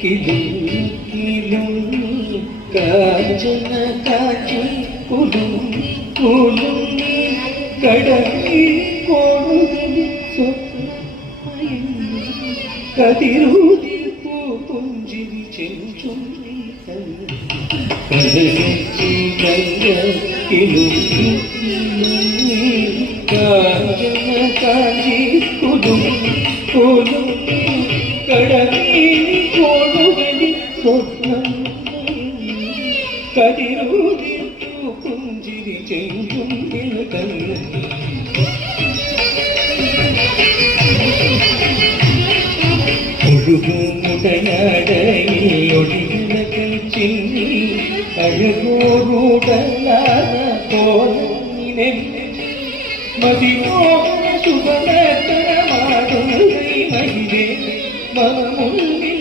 കിലും കാഞ്ചന കാഞ്ചി കുലും കുലും കടലിൽ കോണുകളിൽ കതിരൂതിൽ പൂഞ്ചിരി ചെഞ്ചുള്ളി കിലും കാഞ്ചന കാഞ്ചി കുലും കുലും കടലിൽ കോണുകളിൽ സ്വപ്നം കതിരൂതിൽ പുഞ്ചിരി ചെങ്കും ഒഴുകുമുടനടയിൽ ഒടിവിളകൾ ചിന്നി അഴകോടുടലാന കോലത്തിനെ മതിമോഹന ശുഭനത്തരമാടും മഹിതേ മമുന്നിൽ